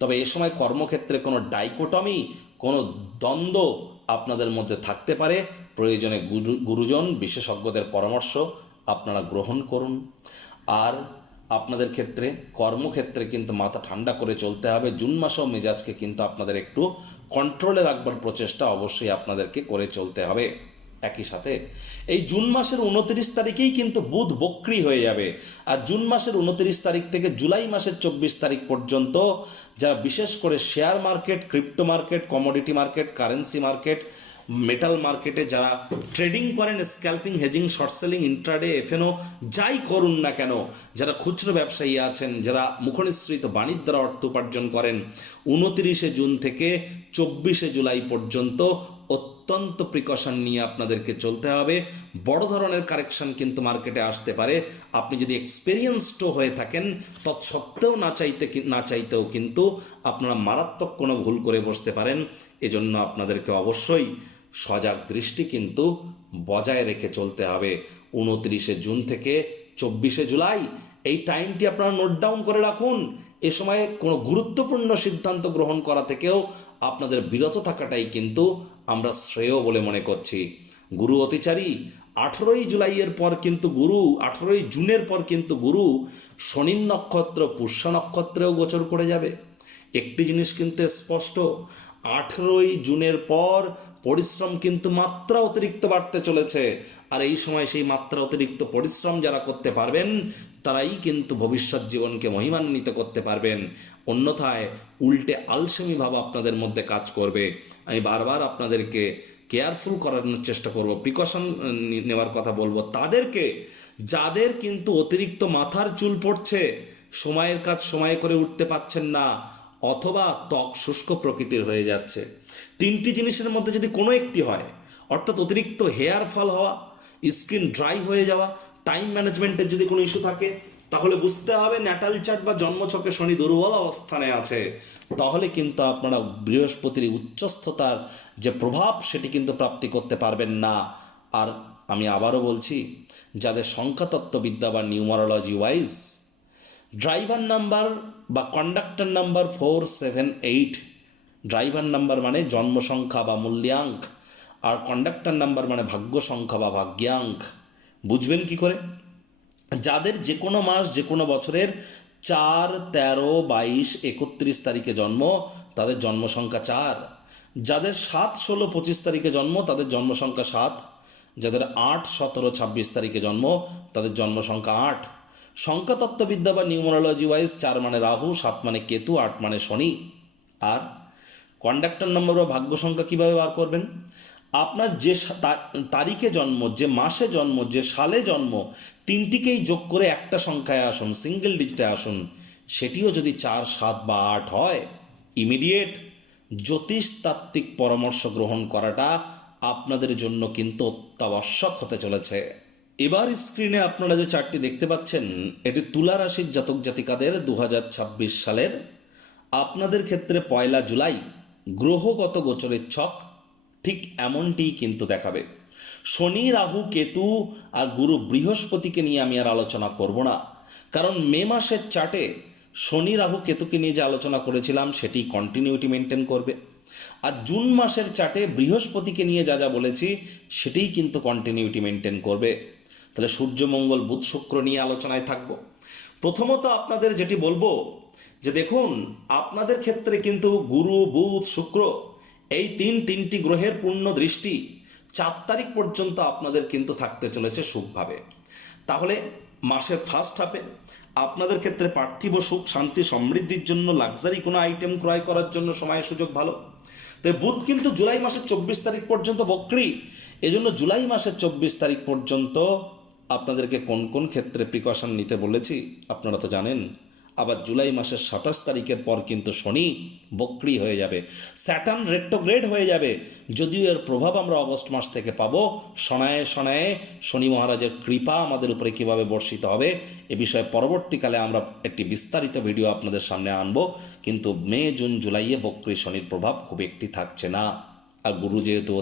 তবে এ সময় কর্মক্ষেত্রে কোনো ডাইকোটমি, কোনো দ্বন্দ্ব আপনাদের মধ্যে থাকতে পারে। প্রয়োজনে গুরুজন বিশেষজ্ঞদের পরামর্শ আপনারা গ্রহণ করুন। আর আপনাদের ক্ষেত্রে কর্মক্ষেত্রে কিন্তু মাথা ঠান্ডা করে চলতে হবে। জুন মাসেও মেজাজকে কিন্তু আপনাদের একটু কন্ট্রোলে রাখবার প্রচেষ্টা অবশ্যই আপনাদেরকে করে চলতে হবে। একই সাথে এই জুন মাসের 29 তারিখেই কিন্তু বুধ বক্রী হয়ে যাবে। আর জুন মাসের 29 তারিখ থেকে জুলাই মাসের 24 তারিখ পর্যন্ত যারা বিশেষ করে share market, crypto market, commodity market, currency market, metal মার্কেটে যারা ট্রেডিং করেন, scalping, hedging, short selling, intraday, F&O যাই করুন না কেন, যারা খুচরো ব্যবসায়ী আছেন, যারা মুখনিসৃত বাণিজ্য দ্বারা অর্থ উপার্জন করেন, 29শে জুন থেকে 24শে জুলাই পর্যন্ত অত্যন্ত প্রিকশন নিয়ে আপনাদেরকে চলতে হবে। বড় ধরনের কারেকশন কিন্তু মার্কেটে আসতে পারে। আপনি যদি এক্সপেরিয়েন্সড হয়ে থাকেন, তৎসত্ত্বেও না চাইতেও কিন্তু আপনারা মারাত্মক কোনো ভুল করে বসতে পারেন। এজন্য আপনাদেরকে অবশ্যই সজাগ দৃষ্টি কিন্তু বজায় রেখে চলতে হবে। 29শে জুন থেকে 24শে জুলাই এই টাইমটি আপনারা নোট ডাউন করে রাখুন। এ সময়ে কোনো গুরুত্বপূর্ণ সিদ্ধান্ত গ্রহণ করা থেকেও আপনাদের বিরত থাকাটাই কিন্তু আমরা শ্রেয় বলে মনে করছি। গুরু অতিচারী 18ই জুলাইয়ের পর কিন্তু গুরু, 18ই জুনের পর কিন্তু গুরু শনির নক্ষত্র পুষ্য নক্ষত্রেও গোচর করে যাবে। একটি জিনিস কিন্তু স্পষ্ট, 18ই জুনের পর পরিশ্রম কিন্তু মাত্রা অতিরিক্ত বাড়তে চলেছে। আর এই সময় সেই মাত্রা অতিরিক্ত পরিশ্রম যারা করতে পারবেন, তারাই কিন্তু ভবিষ্যৎ জীবনকে মহিমান্বিত করতে পারবেন। অন্যথায় উল্টে আলসেমি ভাব আপনাদের মধ্যে কাজ করবে। আমি বারবার আপনাদেরকে কেয়ারফুল করানোর চেষ্টা করব, প্রিকশন নেওয়ার কথা বলবো তাদেরকে, যাদের কিন্তু অতিরিক্ত মাথার চুল পড়ছে, সময়ের কাজ সময়ে করে উঠতে পারছেন না, অথবা ত্বক শুষ্ক প্রকৃতির হয়ে যাচ্ছে। 3টি জিনিসের মধ্যে যদি কোনো একটি হয়, অর্থাৎ অতিরিক্ত হেয়ার ফল হওয়া, স্কিন ড্রাই হয়ে যাওয়া, টাইম ম্যানেজমেন্টের যদি কোনো ইস্যু থাকে, তাহলে বুঝতে হবে ন্যাটাল চার্ট বা জন্মছকে শনি দুর্বল অবস্থানে আছে। তাহলে কিন্তু আপনারা বৃহস্পতির উচ্চস্থতার যে প্রভাব, সেটি কিন্তু প্রাপ্তি করতে পারবেন না। আর আমি আবারও বলছি, যাদের সংখ্যাতত্ত্ববিদ্যা বা নিউমারোলজি ওয়াইজ ড্রাইভার নাম্বার বা কন্ডাক্টর নাম্বার 478, ড্রাইভার নাম্বার মানে জন্ম সংখ্যা বা মূল্যাঙ্ক, আর কন্ডাক্টর নাম্বার মানে ভাগ্য সংখ্যা বা ভাগ্যাঙ্ক। বুঝবেন কি করে? যাদের যে কোনো মাস, যে কোনো বছরের 4, 13, 22, 31 তারিখে জন্ম, তাদের জন্ম সংখ্যা 4। যাদের 7, 16, 25 তারিখে জন্ম, তাদের জন্ম সংখ্যা 7। যাদের 8, 17, 26 তারিখে জন্ম, তাদের জন্ম সংখ্যা 8। সংখ্যাতত্ত্ববিদ্যা বা নিউমারোলজি ওয়াইজ 4 মানে রাহু, 7 মানে কেতু, 8 মানে শনি। আর কন্ডাক্টর নম্বর বা ভাগ্য সংখ্যা কীভাবে বার করবেন? আপনার যে তারিখে জন্ম, যে মাসে জন্ম, যে সালে জন্ম, 3টিকেই যোগ করে একটা সংখ্যায় আসুন, সিঙ্গেল ডিজিটে আসুন। সেটিও যদি 4, 7 বা 8 হয়, ইমিডিয়েট জ্যোতিষতাত্ত্বিক পরামর্শ গ্রহণ করাটা আপনাদের জন্য কিন্তু অত্যাবশ্যক হতে চলেছে। এবার স্ক্রিনে আপনারা যে চার্টটি দেখতে পাচ্ছেন, এটি তুলা রাশির জাতক জাতিকাদের 2026 সালের আপনাদের ক্ষেত্রে 1 জুলাই গ্রহগত গোচরের ছক ঠিক এমনটিই কিন্তু দেখাবে। শনি, রাহু, কেতু আর গুরু বৃহস্পতিকে নিয়ে আমি আর আলোচনা করব না, কারণ মে মাসের চার্টে শনি, রাহু, কেতুকে নিয়ে যে আলোচনা করেছিলাম সেটি কন্টিনিউটি মেনটেন করবে, আর জুন মাসের চার্টে বৃহস্পতিকে নিয়ে যা যা বলেছি সেটিই কিন্তু কন্টিনিউটি মেনটেন করবে। তাহলে সূর্য, মঙ্গল, বুধ, শুক্র নিয়ে আলোচনায় থাকবো। প্রথমত আপনাদের যেটি বলবো যে দেখুন, আপনাদের ক্ষেত্রে কিন্তু গুরু, বুধ, শুক্র এই তিনটি গ্রহের পূর্ণ দৃষ্টি 4 তারিখ পর্যন্ত আপনাদের কিন্তু থাকতে চলেছে শুভভাবে। তাহলে মাসের ফার্স্ট হাফে আপনাদের ক্ষেত্রে পার্থিব সুখ, শান্তি, সমৃদ্ধির জন্য লাক্সারি কোনো আইটেম ক্রয় করার জন্য সময় সুযোগ ভালো। তো বুধ কিন্তু জুলাই মাসের 24 তারিখ পর্যন্ত বক্রী, এজন্য জুলাই মাসের 24 তারিখ পর্যন্ত আপনাদেরকে কোন কোন ক্ষেত্রে প্রিকশন নিতে বলেছি আপনারা তো জানেন। আবার জুলাই মাসের 27 তারিখের পর কিন্তু শনি বক্রী হয়ে যাবে, স্যাটার্ন রেট্রোগ্রেড হয়ে যাবে। যদিও এর প্রভাব আমরা অগস্ট মাস থেকে পাবো। শনায়ে শনায়ে শনি মহারাজের কৃপা আমাদের উপরে কীভাবে বর্ষিত হবে এ বিষয়ে পরবর্তীকালে আমরা একটি বিস্তারিত ভিডিও আপনাদের সামনে আনবো। কিন্তু মে, জুন, জুলাইয়ে বক্রী শনির প্রভাব খুব একটি থাকছে না। আর গুরু যেহেতু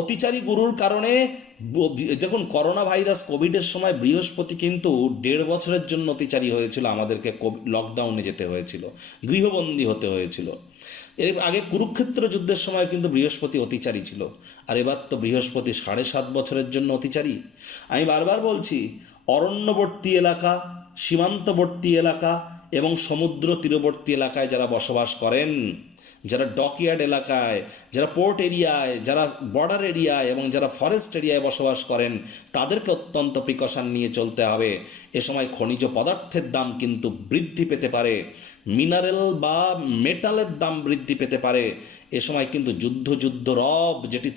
অতিচারী গুরুর কারণে দেখুন, করোনা ভাইরাস কোভিডের সময় বৃহস্পতি কিন্তু 1.5 বছরের জন্য অতিচারী হয়েছিল, আমাদেরকে লকডাউনে যেতে হয়েছিল, গৃহবন্দী হতে হয়েছিল। এর আগে কুরুক্ষেত্র যুদ্ধের সময় কিন্তু বৃহস্পতি অতিচারী ছিল, আর এবার তো বৃহস্পতি 7.5 বছরের জন্য অতিচারী। আমি বারবার বলছি, অরণ্যবর্তী এলাকা, সীমান্তবর্তী এলাকা এবং সমুদ্র তীরবর্তী এলাকায় যারা বসবাস করেন, যারা ডকইয়ার্ড এলাকায়, যারা পোর্ট এরিয়ায়, যারা বর্ডার এরিয়ায় এবং যারা ফরেস্ট এরিয়ায় বসবাস করেন, তাদেরকে অত্যন্ত প্রিকশন নিয়ে চলতে হবে। এ সময় খনিজ পদার্থের দাম কিন্তু বৃদ্ধি পেতে পারে, মিনারেল বা মেটালের দাম বৃদ্ধি পেতে পারে। এ সময় কিন্তু যুদ্ধ রব যেটি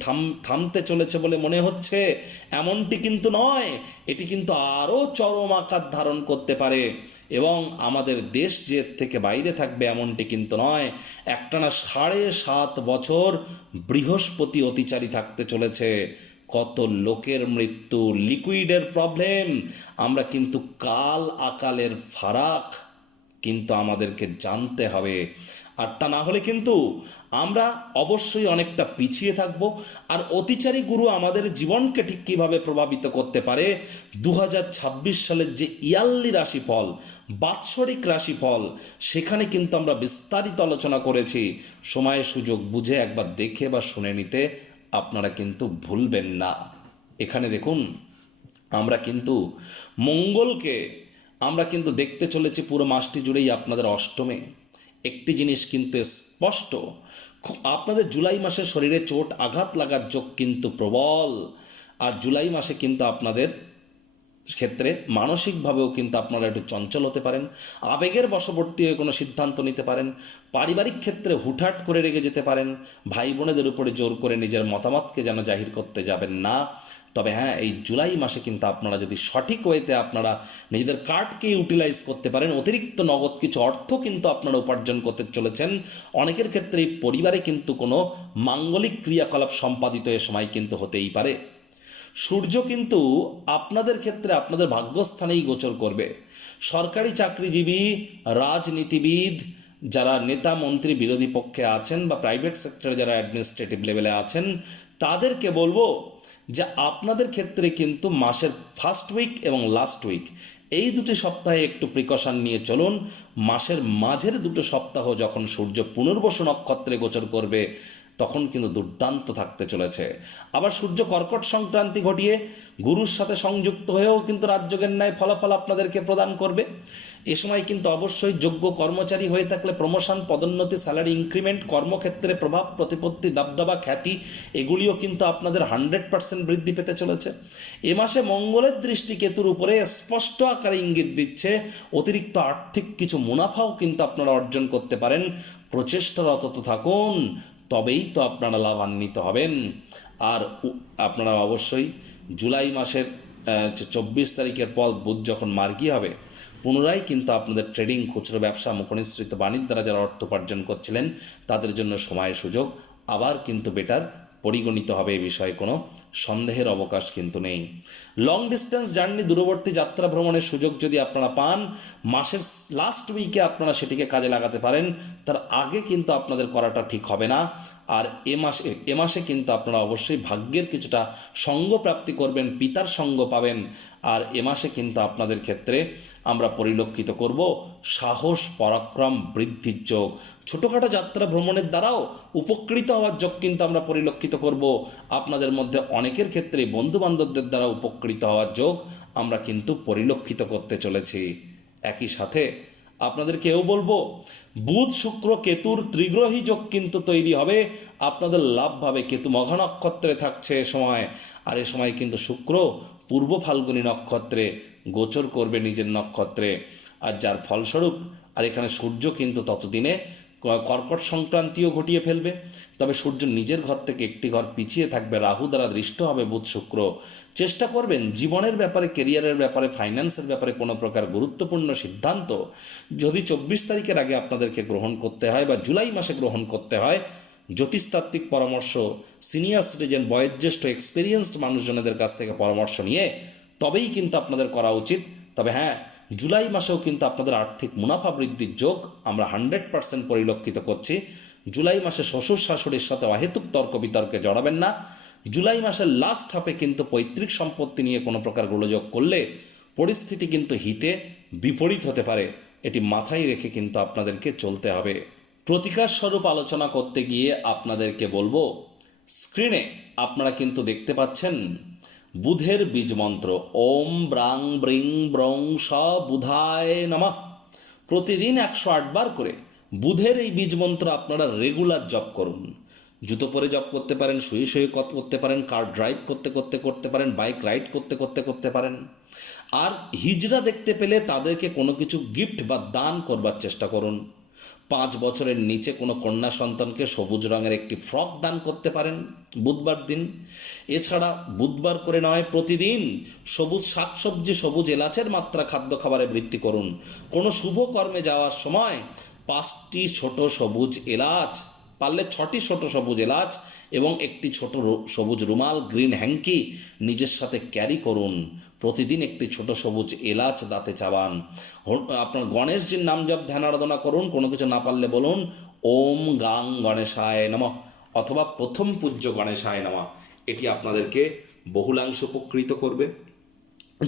থামতে চলেছে বলে মনে হচ্ছে এমনটি কিন্তু নয়, এটি কিন্তু আরও চরম আকার ধারণ করতে পারে এবং আমাদের দেশ যে থেকে বাইরে থাকবে এমনটি কিন্তু নয়। একটানা 7.5 বছর বৃহস্পতি অতিচারী থাকতে চলেছে। কত লোকের মৃত্যু, লিকুইডের প্রবলেম, আমরা কিন্তু কাল আকালের ফারাক কিন্তু আমাদেরকে জানতে হবে। আর তা না হলে কিন্তু আমরা অবশ্যই অনেকটা পিছিয়ে থাকব। আর অতিচারী গুরু আমাদের জীবনকে ঠিক কীভাবে প্রভাবিত করতে পারে, 2026 সালের যে ইয়ারলি রাশিফল, বাৎসরিক রাশিফল, সেখানে কিন্তু আমরা বিস্তারিত আলোচনা করেছি। সময় সুযোগ বুঝে একবার দেখে বা শুনে নিতে আপনারা কিন্তু ভুলবেন না। এখানে দেখুন, আমরা কিন্তু মঙ্গলকে আমরা কিন্তু দেখতে চলেছি পুরো মাসটি জুড়েই আপনাদের অষ্টমে। একটি জিনিস কিন্তু স্পষ্ট, আপনাদের জুলাই মাসে শরীরে চোট আঘাত লাগার যোগ কিন্তু প্রবল। আর জুলাই মাসে কিন্তু আপনাদের ক্ষেত্রে মানসিকভাবেও কিন্তু আপনারা একটু চঞ্চল হতে পারেন, আবেগের বশবর্তী হয়ে কোনো সিদ্ধান্ত নিতে পারেন, পারিবারিক ক্ষেত্রে হুটহাট করে রেগে যেতে পারেন, ভাই বোনেদের উপরে জোর করে নিজের মতামতকে যেন জাহির করতে যাবেন না। তবে হ্যাঁ, এই জুলাই মাসে কিন্তু আপনারা যদি সঠিক ওয়েতে আপনারা নিজেদের কার্ডকে ইউটিলাইজ করতে পারেন, অতিরিক্ত নগদ কিছু অর্থ কিন্তু আপনারা উপার্জন করতে চলেছেন। অনেকের ক্ষেত্রে এই পরিবারে কিন্তু কোনো মাঙ্গলিক ক্রিয়াকলাপ সম্পাদিত এ সময় কিন্তু হতেই পারে। সূর্য কিন্তু আপনাদের ক্ষেত্রে আপনাদের ভাগ্যস্থানেই গোচর করবে। সরকারি চাকরিজীবী, রাজনীতিবিদ, যারা নেতা মন্ত্রী বিরোধী পক্ষে আছেন বা প্রাইভেট সেক্টরে যারা অ্যাডমিনিস্ট্রেটিভ লেভেলে আছেন, তাদেরকে বলবো যে আপনাদের ক্ষেত্রে কিন্তু মাসের ফার্স্ট উইক এবং লাস্ট উইক এই দুটি সপ্তাহে একটু প্রিকশন নিয়ে চলুন। মাসের মাঝের 2 সপ্তাহ যখন সূর্য পুনর্বসু নক্ষত্রে গোচর করবে তখন কিন্তু দুর্দান্ত থাকতে চলেছে। আবার সূর্য কর্কট সংক্রান্তি ঘটিয়ে গুরুর সাথে সংযুক্ত হয়েও কিন্তু রাজযোগের ন্যায় ফলাফল আপনাদেরকে প্রদান করবে। এ সময় কিন্তু অবশ্যই যোগ্য কর্মচারী হয়ে থাকলে প্রমোশন, পদোন্নতি, স্যালারি ইনক্রিমেন্ট, কর্মক্ষেত্রে প্রভাব, প্রতিপত্তি, দাবদাবা, খ্যাতি এগুলিও কিন্তু আপনাদের 100% বৃদ্ধি পেতে চলেছে। এ মাসে মঙ্গলের দৃষ্টি কেতুর উপরে স্পষ্ট আকারে ইঙ্গিত দিচ্ছে অতিরিক্ত আর্থিক কিছু মুনাফাও কিন্তু আপনারা অর্জন করতে পারেন। প্রচেষ্টারত থাকুন, তবেই তো আপনারা লাভান্বিত হবেন। আর আপনারা অবশ্যই জুলাই মাসের তারিখের পর বুধ যখন মার্গী হবে, পুনরায় কিন্তু আপনাদের ট্রেডিং, খুচরো ব্যবসা, মুখনিসৃত বাণিজ্য দ্বারা যারা অর্থ উপার্জন করছিলেন তাদের জন্য সময়ের সুযোগ আবার কিন্তু বেটার পরিগণিত হবে। এই বিষয়ে কোনো সন্দেহের অবকাশ কিন্তু নেই। লং ডিস্টেন্স জার্নি, দূরবর্তী যাত্রা ভ্রমণের সুযোগ যদি আপনারা পান, মাসের লাস্ট উইকে আপনারা সেটিকে কাজে লাগাতে পারেন। তার আগে কিন্তু আপনাদের করাটা ঠিক হবে না। আর এ মাসে কিন্তু আপনারা অবশ্যই ভাগ্যের কিছুটা সঙ্গ প্রাপ্তি করবেন, পিতার সঙ্গ পাবেন। আর এ মাসে কিন্তু আপনাদের ক্ষেত্রে আমরা পরিলক্ষিত করব সাহস, পরাক্রম বৃদ্ধির যোগ। ছোটোখাটো যাত্রা ভ্রমণের দ্বারাও উপকৃত হওয়ার যোগ কিন্তু আমরা পরিলক্ষিত করব। আপনাদের মধ্যে অনেকের ক্ষেত্রে বন্ধুবান্ধবদের দ্বারা উপকৃত হওয়ার যোগ আমরা কিন্তু পরিলক্ষিত করতে চলেছি। একই সাথে আপনাদেরকেও বলবো, বুধ শুক্র কেতুর ত্রিগ্রহী যোগ কিন্তু তৈরি হবে। আপনাদের লাভভাবে কেতু মঘা নক্ষত্রে থাকছে এ সময়। আর এ সময় কিন্তু শুক্র পূর্ব ফাল্গুনী নক্ষত্রে গোচর করবে নিজের নক্ষত্রে। আর যার ফলস্বরূপ আর এখানে সূর্য কিন্তু ততদিনে কর্কট সংক্রান্তিও ঘটিয়ে ফেলবে। তবে সূর্য নিজের ঘর থেকে একটি ঘর পিছিয়ে থাকবে, রাহু দ্বারা দৃষ্ট হবে বুধ শুক্র। চেষ্টা করবেন জীবনের ব্যাপারে, কেরিয়ারের ব্যাপারে, ফাইন্যান্সের ব্যাপারে কোনো প্রকার গুরুত্বপূর্ণ সিদ্ধান্ত যদি 24 তারিখের আগে আপনাদেরকে গ্রহণ করতে হয় বা জুলাই মাসে গ্রহণ করতে হয়, জ্যোতিষতাত্ত্বিক পরামর্শ, সিনিয়র সিটিজেন, বয়োজ্যেষ্ঠ এক্সপিরিয়েন্সড মানুষজনদের কাছ থেকে পরামর্শ নিয়ে তবেই কিন্তু আপনাদের করা উচিত। তবে হ্যাঁ, জুলাই মাসেও কিন্তু আপনাদের আর্থিক মুনাফা বৃদ্ধির যোগ আমরা 100% পরিলক্ষিত করছি। জুলাই মাসে শ্বশুর শাশুড়ির সাথে অহেতুক তর্ক বিতর্কে জড়াবেন না। জুলাই মাসের লাস্ট হাফে কিন্তু পৈতৃক সম্পত্তি নিয়ে কোনো প্রকার গোলযোগ করলে পরিস্থিতি কিন্তু হিতে বিপরীত হতে পারে। এটি মাথায় রেখে কিন্তু আপনাদেরকে চলতে হবে। প্রতিকার স্বরূপ আলোচনা করতে গিয়ে আপনাদেরকে বলবো, স্ক্রিনে আপনারা কিন্তু দেখতে পাচ্ছেন বুধের বীজ মন্ত্র ওম ব্রাং ব্রিং ব্রং স বুধায় নমঃ। প্রতিদিন 108 বার করে বুধের এই বীজ মন্ত্র আপনারা রেগুলার জপ করুন। জুতো পরে জপ করতে পারেন, শুয়ে শুয়ে করতে পারেন, কার ড্রাইভ করতে করতে করতে পারেন, বাইক রাইড করতে করতে করতে পারেন। আর হিজড়া দেখতে পেলে তাদেরকে কোনো কিছু গিফট বা দান করবার চেষ্টা করুন। 5 বছরের নিচে কোনো কন্যা সন্তানকে সবুজ রঙের একটি ফ্রক দান করতে পারেন বুধবার দিন। এছাড়া বুধবার করে নয়, প্রতিদিন সবুজ শাকসবজি, সবুজ এলাচের মাত্রা খাদ্য খাবারে বৃদ্ধি করুন। কোনো শুভ কর্মে যাওয়ার সময় 5টি ছোট সবুজ এলাচ, পারলে 6টি ছোট সবুজ এলাচ এবং একটি ছোট সবুজ রুমাল, গ্রিন হ্যাঙ্কি নিজের সাথে ক্যারি করুন। প্রতিদিন একটি ছোট সবুজ এলাচ দাঁতে চাবান। আপনার গণেশজির নাম জপ ধ্যান আরাধনা করুন। কোনো কিছু না পারলে বলুন ওম গাং গণেশায় নমঃ অথবা প্রথম পূজ্য গণেশায় নমঃ। এটি আপনাদেরকে বহুলাংশ উপকৃত করবে।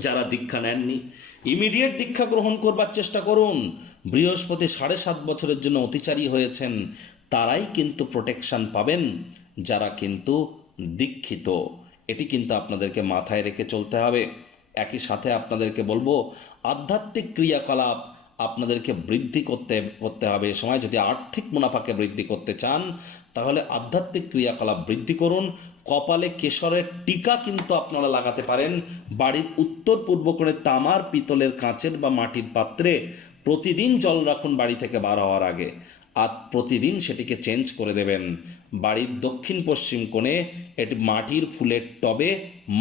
যারা দীক্ষা নেননি, ইমিডিয়েট দীক্ষা গ্রহণ করবার চেষ্টা করুন। বৃহস্পতি 7.5 বছরের জন্য অতিচারী হয়েছেন, তারাই কিন্তু প্রোটেকশন পাবেন যারা কিন্তু দীক্ষিত। এটি কিন্তু আপনাদেরকে মাথায় রেখে চলতে হবে। একই সাথে আপনাদেরকে বলবো, আধ্যাত্মিক ক্রিয়াকলাপ আপনাদেরকে বৃদ্ধি করতে হবে। এ সময় যদি আর্থিক মুনাফাকে বৃদ্ধি করতে চান তাহলে আধ্যাত্মিক ক্রিয়াকলাপ বৃদ্ধি করুন। কপালে কেশরের টিকা কিন্তু আপনারা লাগাতে পারেন। বাড়ির উত্তর পূর্ব কোণে তামার, পিতলের, কাঁচের বা মাটির পাত্রে প্রতিদিন জল রাখুন বাড়ি থেকে বার হওয়ার আগে, আর প্রতিদিন সেটিকে চেঞ্জ করে দেবেন। বাড়ির দক্ষিণ পশ্চিম কোণে একটি মাটির ফুলের টবে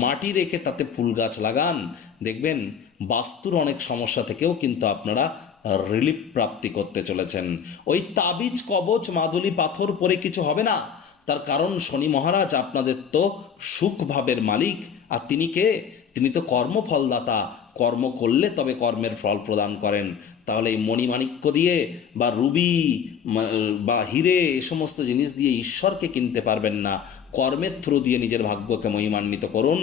মাটি রেখে তাতে ফুল গাছ লাগান। দেখবেন বাস্তুর অনেক সমস্যা থেকেও কিন্তু আপনারা রিলিফ প্রাপ্তি করতে চলেছেন। ওই তাবিজ, কবচ, মাদুলি, পাথর পরে কিছু হবে না। তার কারণ শনি মহারাজ আপনাদের তো সুখভাবের মালিক। আর তিনি কে? তিনি তো কর্মফলদাতা। কর্ম করলে তবে কর্মের ফল প্রদান করেন। তাহলে এই মণিমাণিক্য দিয়ে বা রুবি বা হিরে এ সমস্ত জিনিস দিয়ে ঈশ্বরকে কিনতে পারবেন না। কর্মের থ্রু দিয়ে নিজের ভাগ্যকে মহিমান্বিত করুন।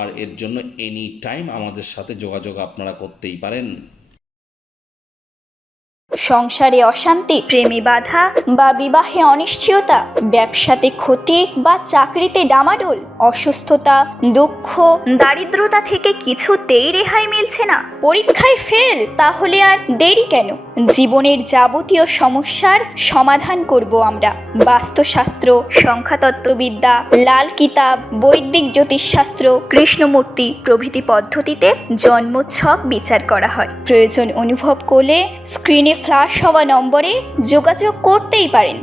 আর এর জন্য এনি টাইম আমাদের সাথে যোগাযোগ আপনারা করতেই পারেন। সংসারে অশান্তি, প্রেমে বাধা বা বিবাহে অনিশ্চয়তা, ব্যবসাতে ক্ষতি বা চাকরিতে ডামাডোল, অসুস্থতা, দুঃখ, দারিদ্রতা থেকে কিছুতেই রেহাই মিলছে না, পরীক্ষায় ফেল, তাহলে আর দেরি কেন? জীবনের যাবতীয় সমস্যার সমাধান করব আমরা। বাস্তুশাস্ত্র, সংখ্যাতত্ত্ববিদ্যা, লাল কিতাব, বৈদিক জ্যোতিষশাস্ত্র, কৃষ্ণমূর্তি প্রভৃতি পদ্ধতিতে জন্মছক বিচার করা হয়। প্রয়োজন অনুভব করলে স্ক্রিনে ফ্ল্যাশ হওয়া নম্বরে যোগাযোগ করতেই পারেন।